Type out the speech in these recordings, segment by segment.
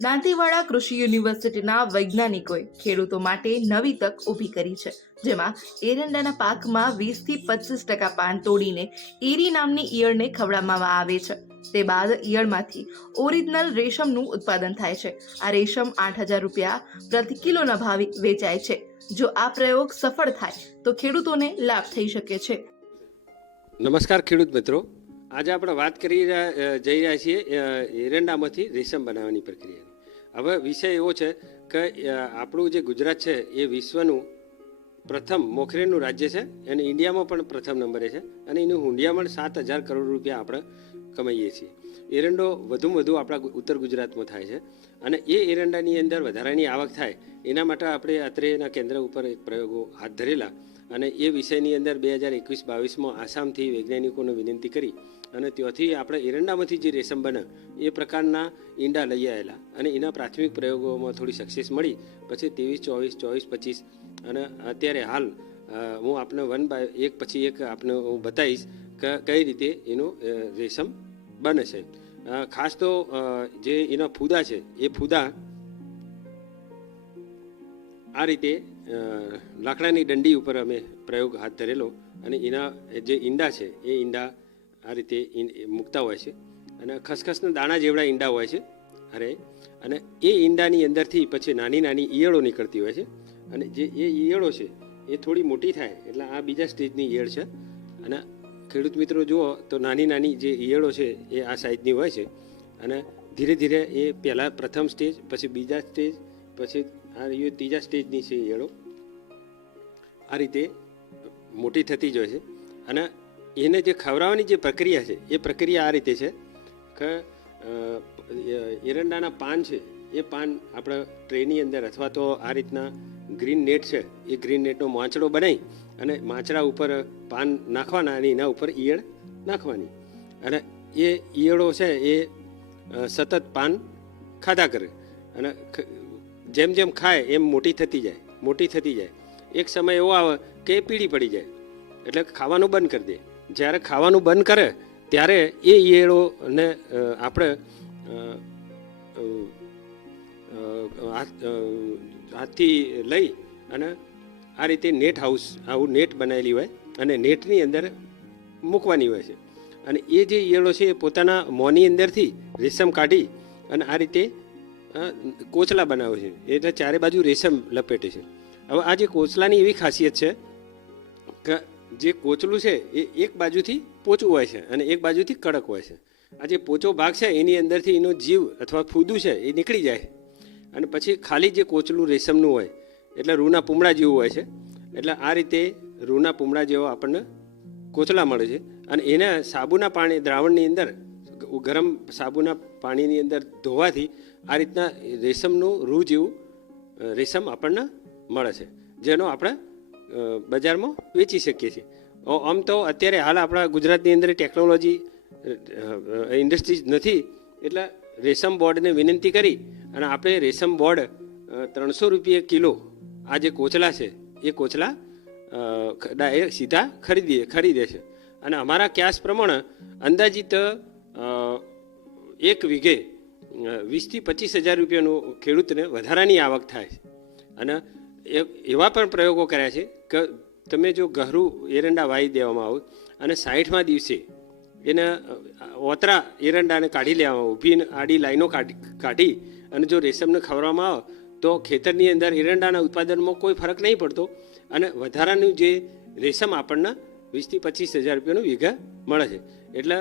દાંતીવાડા કૃષિ યુનિવર્સિટીના વૈજ્ઞાનિકોએ ખેડૂતો માટે નવી તક ઊભી કરી છે, જેમાં એરંડાના પાકમાં 20 થી 25% પાન તોડીને એરી નામની ઈયળને ખવડાવવામાં આવે છે. તે બાદ ઈયળમાંથી ઓરિજિનલ રેશમનું ઉત્પાદન થાય છે. આ રેશમ 8,000 રૂપિયા પ્રતિ કિલોના ભાવે વેચાય છે. જો આ પ્રયોગ સફળ થાય તો ખેડૂતોને લાભ થઈ શકે છે. નમસ્કાર ખેડૂત મિત્રો, આજે આપણે વાત કરી જઈ રહ્યા છીએ એરંડામાંથી રેશમ બનાવવાની પ્રક્રિયાની. હવે વિષય એવો છે કે આપણું જે ગુજરાત છે એ વિશ્વનું પ્રથમ મોખરેનું રાજ્ય છે અને ઇન્ડિયામાં પણ પ્રથમ નંબરે છે અને એનું હુંડિયામણ 7,000 કરોડ રૂપિયા આપણે કમાઈએ છીએ. એરંડો વધુમાં વધુ આપણા ઉત્તર ગુજરાતમાં થાય છે અને એ એરંડાની અંદર વધારાની આવક થાય એના માટે આપણે અત્રેના કેન્દ્ર ઉપર એક પ્રયોગો હાથ ધરેલા અને એ વિષયની અંદર 2021-22માં આસામથી વૈજ્ઞાનિકોને વિનંતી કરી અને ત્યાંથી આપણે એરંડામાંથી જે રેશમ બને એ પ્રકારના ઈંડા લઈ આવેલા અને એના પ્રાથમિક પ્રયોગોમાં થોડી સક્સેસ મળી. પછી 23, 24, 25 અને અત્યારે હાલ હું આપને વન બાય એક પછી એક આપને હું બતાવીશ કે કઈ રીતે એનું રેશમ બને છે. ખાસ તો જે એના ફૂદા છે એ ફૂદા આ રીતે લાકડાની દંડી ઉપર અમે પ્રયોગ હાથ ધરેલો અને એના જે ઈંડા છે એ ઈંડા આ રીતે મૂકતા હોય છે અને ખસખસના દાણા જેવડા ઈંડા હોય છે અને એ ઈંડાની અંદરથી પછી નાની નાની ઈયળો નીકળતી હોય છે અને જે એ ઈયળો છે એ થોડી મોટી થાય એટલે આ બીજા સ્ટેજની ઈયળ છે. અને ખેડૂત મિત્રો જુઓ તો નાની નાની જે ઈયળો છે એ આ સાઈઝની હોય છે અને ધીરે ધીરે એ પહેલાં પ્રથમ સ્ટેજ, પછી બીજા સ્ટેજ, પછી આ ત્રીજા સ્ટેજની છે ઈયળો આ રીતે મોટી થતી જ હોય છે. અને એને જે ખવડાવવાની જે પ્રક્રિયા છે એ પ્રક્રિયા આ રીતે છે કે એરંડાના પાન છે એ પાન આપણે ટ્રેની અંદર અથવા તો આ રીતના ગ્રીન નેટ છે એ ગ્રીન નેટનો માંચડો બનાવી અને માંચડા ઉપર પાન નાખવાના અને એના ઉપર ઈયળ નાખવાની અને એ ઈયળો છે એ સતત પાન ખાધા કરે અને જેમ જેમ ખાય એમ મોટી થતી જાય. એક સમય એવો આવે કે એ પીળી પડી જાય એટલે ખાવાનું બંધ કરી દે. જ્યારે ખાવાનું બંધ કરે ત્યારે એ ઈયળોને આપણે હાથથી લઈ અને આ રીતે નેટ હાઉસ આવું નેટ બનાવેલી હોય અને નેટની અંદર મૂકવાની હોય છે અને એ જે ઈયળો છે એ પોતાના મોંની અંદરથી રેશમ કાઢી અને આ રીતે કોચલા બનાવે છે એટલે ચારે બાજુ રેશમ લપેટે છે. હવે આ જે કોચલાની એવી ખાસિયત છે કે જે કોચલું છે એ એક બાજુથી પોચું હોય છે અને એક બાજુથી કડક હોય છે. આ જે પોચો ભાગ છે એની અંદરથી એનો જીવ અથવા ફૂદું છે એ નીકળી જાય અને પછી ખાલી જે કોચલું રેશમનું હોય એટલે રૂના પૂમડા જેવું હોય છે. એટલે આ રીતે રૂના પૂમડા જેવો આપણને કોચલા મળે છે અને એને સાબુના પાણી દ્રાવણની અંદર ગરમ સાબુના પાણીની અંદર ધોવાથી આ રીતના રેશમનું રૂ જેવું રેશમ આપણને મળે છે, જેનો આપણે બજારમાં વેચી શકીએ છીએ. આમ તો અત્યારે હાલ આપણા ગુજરાતની અંદર ટેકનોલોજી ઇન્ડસ્ટ્રીઝ નથી એટલે રેશમ બોર્ડને વિનંતી કરી અને આપણે રેશમ બોર્ડ 300 રૂપિયા કિલો આ જે કોચલા છે એ કોચલા સીધા ખરીદે છે અને અમારા ક્યાસ પ્રમાણે અંદાજિત 1 વીઘે 20,000 થી 25,000 રૂપિયાનું ખેડૂતને વધારાની આવક થાય છે. અને એવા પણ પ્રયોગો કર્યા છે કે તમે જો ગહરું એરંડા વાવી દેવામાં આવે અને 60મા દિવસે એને ઓતરા એરંડાને કાઢી લેવામાં આવે, ઊભી આડી લાઈનો કાઢી અને જો રેશમને ખવડાવવામાં આવે તો ખેતરની અંદર એરંડાના ઉત્પાદનમાં કોઈ ફરક નહીં પડતો અને વધારાનું જે રેશમ આપણને 20,000 થી 25,000 રૂપિયાનું વીઘા મળે છે. એટલે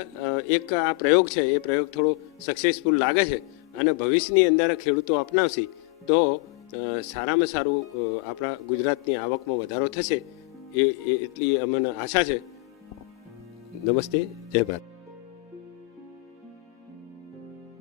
એક આ પ્રયોગ છે એ પ્રયોગ થોડો સક્સેસફુલ લાગે છે અને ભવિષ્યની અંદર ખેડૂતો અપનાવશે તો સારામાં સારું આપણા ગુજરાતની આવકમાં વધારો થશે એટલી અમને આશા છે. નમસ્તે, જય ભારત.